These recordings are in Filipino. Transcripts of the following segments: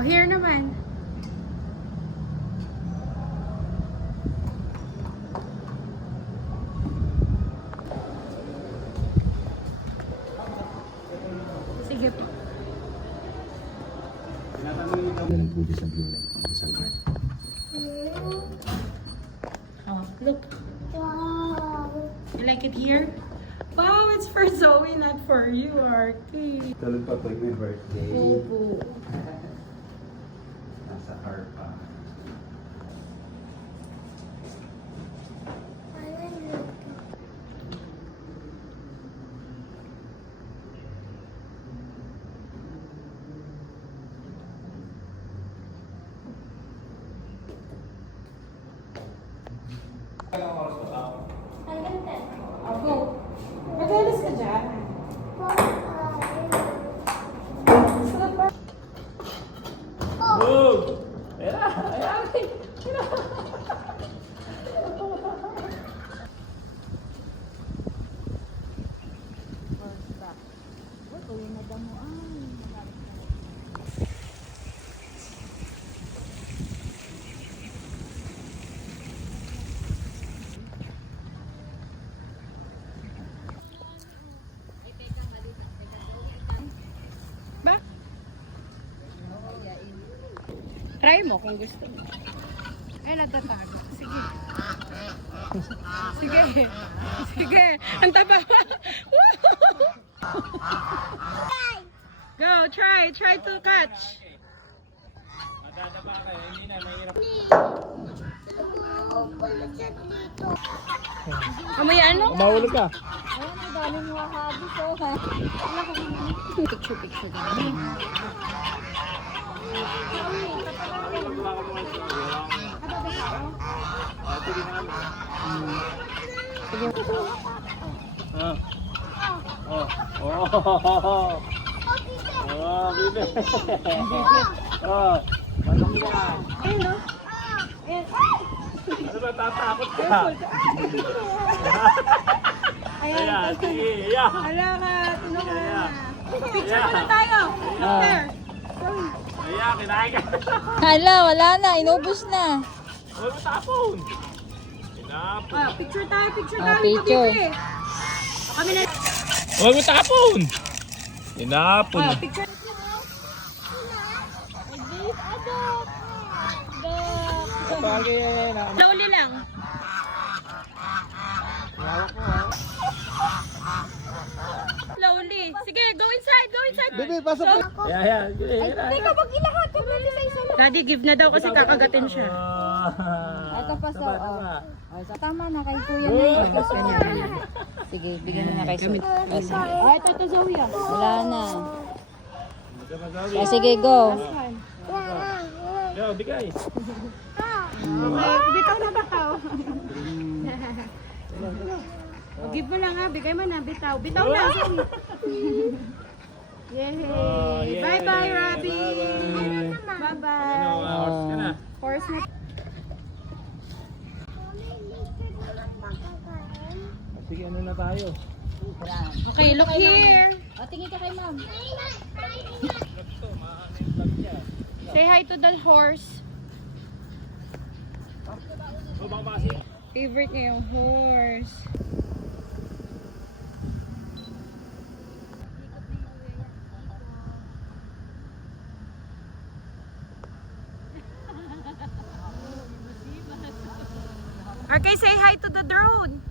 Oh, here naman. Sige po. Ganun po sa blue light. Sa guard. Oh, look. Wow. You like it here? Wow, it's for Zoe, not for you, Arky. Tulad pa pag may birthday. Opo. Nasa car pa. Go. Mag-alas ka dyan. Boom! Ayan, ayan. Ba? Try mo kung gusto mo. Ay, natatago. Sige. Sige. Sige. Ang taba. Go, try. Try to catch. Madadapa kayo, hindi na, mahirap. Amoy ano? Mahulog ka. Picture din. Ah. Oh. Oh. Oh, bibi. Oh. Manok yan. Ano ba, tatakot ka? Ayan, sige, ayan. Hala ka, tunog ka na. Picture Yeah. na tayo. There. Ayan, kinain ka. Hala, wala na. Inubos na. Huwag mo tapon. Tinapon. Ah, picture tayo, picture Ah, tayo. picture. Bibi. Kami na. Huwag mo tapon. Tinapon. Ah, picture. Bagay na. Slowly lang. Slowly. Sige, go inside, go inside. Bibi, pasok. Ayan, ayan. Ikaw, wag ilahat. Huwag natin sa isa lang. Daddy, give na daw kasi kakagatin siya. Ito pa sa... Tama. Tama na kay kuya na yun. Sige, bigyan mo na kay Zoe. Oh, sige. Ah, ito Zoe ah. Wala na. Oh, sige, go. Yo, bigay. Okay, bitaw na bitaw. Give mo lang ha, bigay mo na, bitaw. Bitaw na, Zoe. Yay! yay. Bye-bye, Robby! Ano, Bye-bye! horse ka na. Horse na. Sige, ano na tayo? Okay, look here. O, tingin ka kay ma'am. Say hi to the horse. O, baka makasing. Favorite niya yung horse. Okay, say hi to the drone.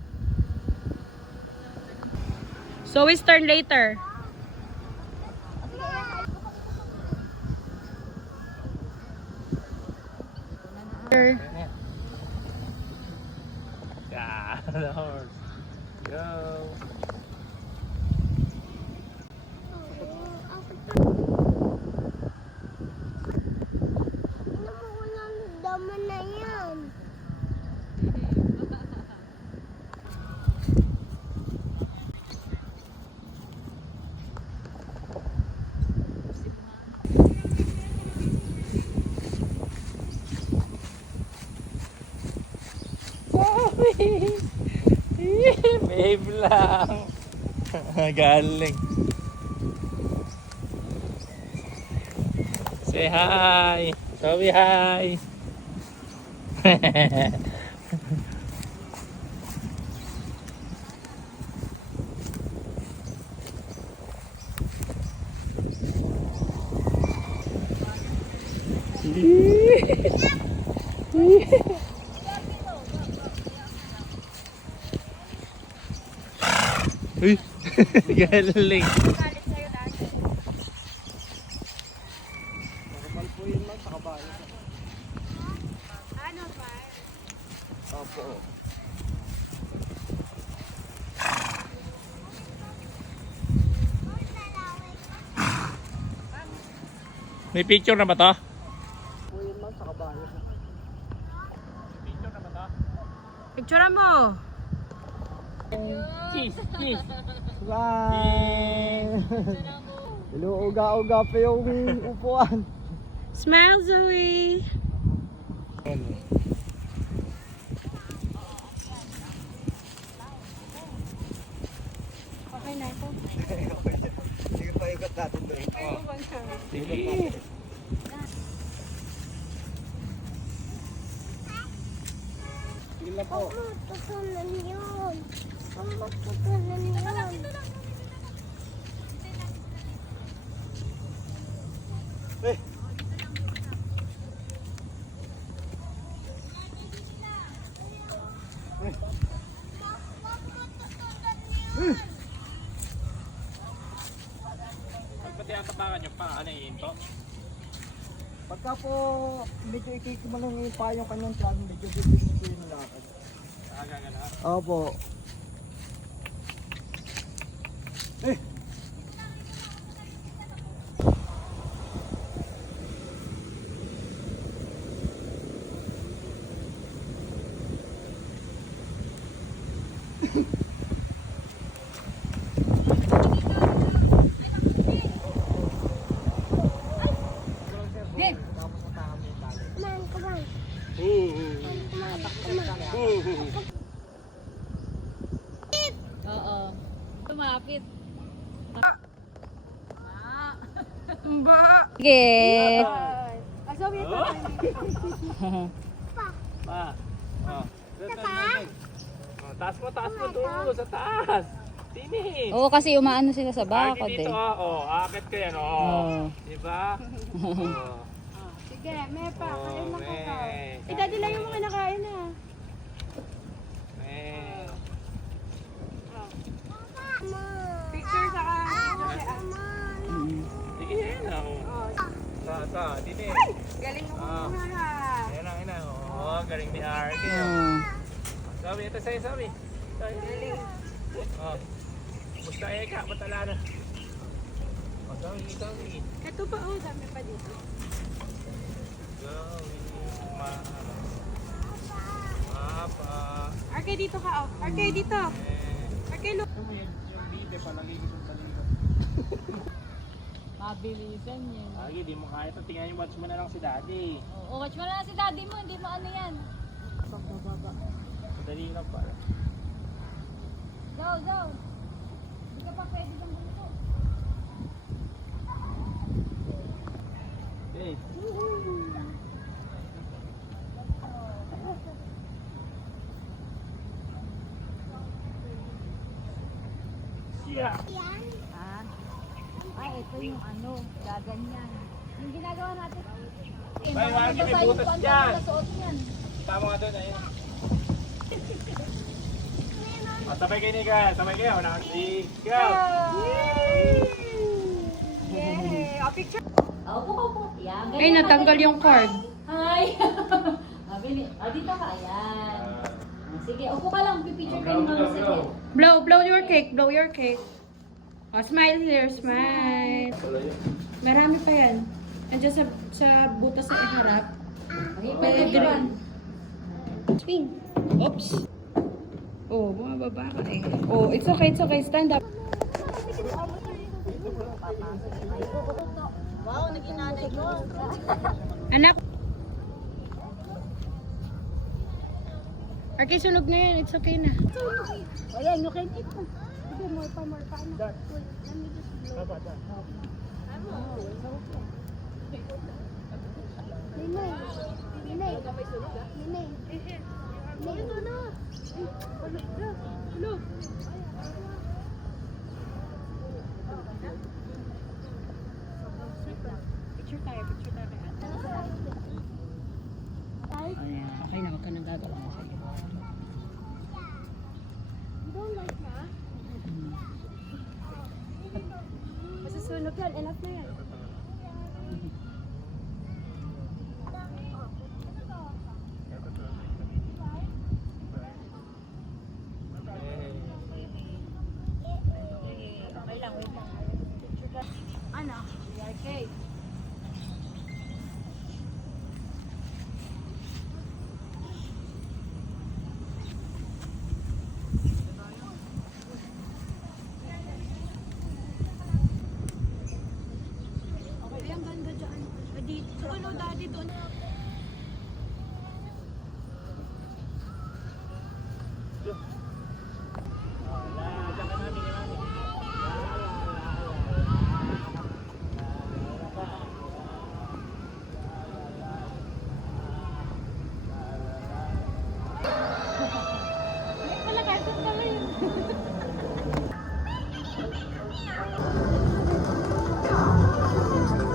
So we start later. Yeah, the horse. Go. Dama na yan. Babe lang. Galing. Say hi. Zoe, hi. Uy, galing. May picture na ba to? Picture mo. Cheese, cheese. Inuuga-uga pa yung upuan. Smile, Zoe. Okay na ito. Sige pa, ikot natin doon. Sige. Pagmatutunan yun. Pagmatutunan yun. Pati ang tapakan nyo pa, ano yun to? Pagka po medyo ikikimalang yung pa yung kanyang plan, medyo bibigyan po yung lakad. Gagana. Opo. Kumain, kumain. Oo. Tumapit. Ba? Sige. Pa. Oh. Taas mo doon sa taas. Tini. Oo, kasi umaano sila sa bakod Lagi dito, eh. akit ko yan, Oo. Diba? Sige, may pa. Kain na ka. Eh, daddy lang yung mga nakain na. Picture sa Sige, yan na. Tini. Galing mo Ah. muna ha. Yan na. Galing ni Arke. Oo. Sabi, ito sa'yo, sabi. Oh. Basta eka, matala na. Oh, sabi. Ito pa, oh, dami pa dito. Papa. Arke, dito ka, oh. Arke, dito. Arke, look. Mabilisan yan. Lagi, di mo kaya ito. Tingnan yung watch mo na lang si daddy. Oo, watch mo na si daddy mo. Hindi mo ano yan. Madali lang pa. Go. Hindi ka pa pwede ng ganito. Hey. Yeah. Ah? Ay, ito yung ano, gaganyan. Yung ginagawa natin. Eh, May mga may babae butas yung kwan dyan. na nasuot yan. Tama nga doon, ayun. Sabay kayo ni Gal. Sabay kayo. Nakaksigaw. Yay! A picture. Opo. Yan, ganyan Ay, natanggal ka. yung card. Hi! Dito ka, ayan. Sige, upo ka lang. Pipicture kayo mga sige. Blow your cake. Blow your cake. Oh, smile here. Smile. Marami pa yan. Nandiyan sa butas na iharap. Pwede naman. Swing. Oops. Oh, bumababa ka eh. Oh, it's okay. Stand up. Wow, naging nanay ko. Anak. Okay, sunog na yan. It's okay na. Ayan, you can eat mo. Sige, more pa. Wait, let me just blow. Ninay. Ninay. Ninay. Ninay. Ano? Picture tayo kay ate. Ayan, okay na, wag ka nang gagawa mo kayo. You don't like na? Masusunog yan. Enough na yan. Okay lang, wait lang. Ano? Okay. Okay, ang ganda dyan. Dito, ano, daddy doon. Wala ka, ito kami.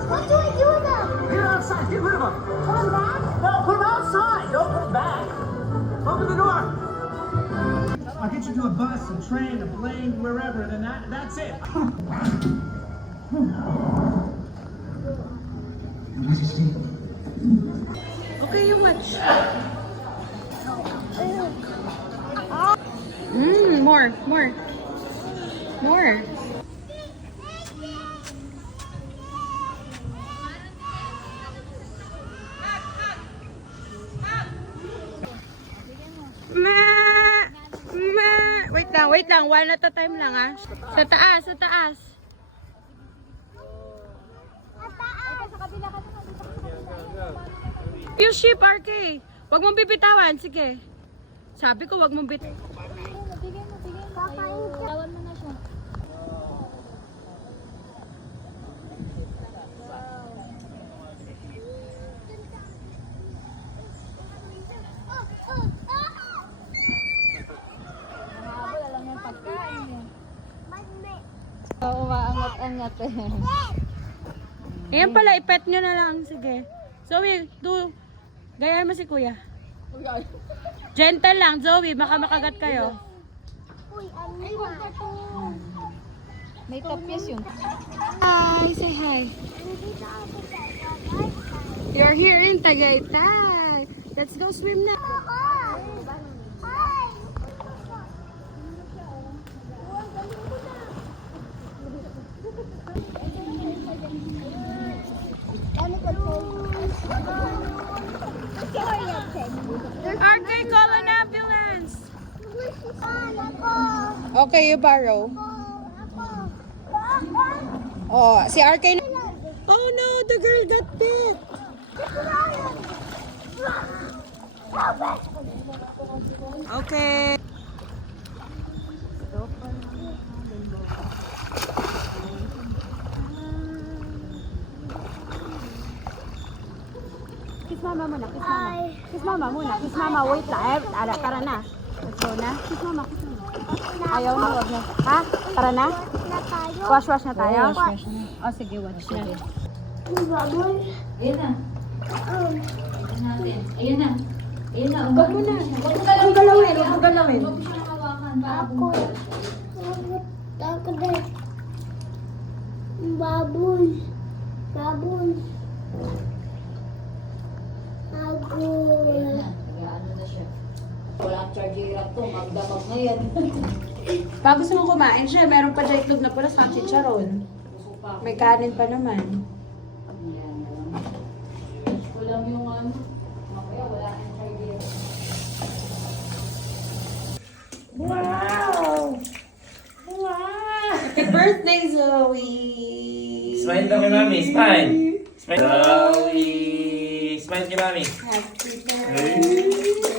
What do we do with them? Get outside, get rid of them. Put them back? No, put them outside. Don't put them back. Open the door. I'll get you to a bus, a train, a plane, wherever, then that's it. Okay, you watch. More. Ma! Wait lang. One at a time lang, ah. Sa taas. Sa taas. Sa kabila ka. You ship, RK. Wag mong bibitawan, sige. Sabi ko, wag mong bit... Bigay mo. Kakain ka. Tawan mo na siya. Wala lang yung pagkain eh. Oo, maangat-angat eh. Ayan pala, ipet nyo na lang, sige. Zoe, gayaan mo si kuya. Gentle lang, Zoe, baka makagat kayo. Uy, wag to. May tapyas yun. Hi, say hi. Nandito ako sa Tagaytay. You're here in Tagaytay. Let's go swim na. Hi! RK, call an ambulance. Okay, you borrow. Oh, si RK. Oh no, the girl got bit. Okay. Kiss mama muna, kiss mama. Kiss mama muna, kiss mama. Wait lang, tara na. Let's go na. Kiss mama, kiss mama. Ayaw na, wag na. Ha? Tara na? Wash na tayo? Wash na. Oh, sige, wash na. Ayun na. Ayun na. Huwag mo na. Huwag mo galawin. Huwag mo galawin. Huwag mo siya hawakan. Ako. Ako din. Baboy. Baboy. Ako. Ayun na. Ano na siya. Walang charger to. Magdamag na yan. Pag gusto mong kumain siya, meron pa dyan itlog na pula sa chicharon. Gusto pa. May kanin pa naman. Ayan. Kulang yung ano. Mamaya wala nang charger. Wow! Happy birthday, Zoe! Smile daw kay mami, smile. Smile. Zoe. Smile kay mami. Happy birthday!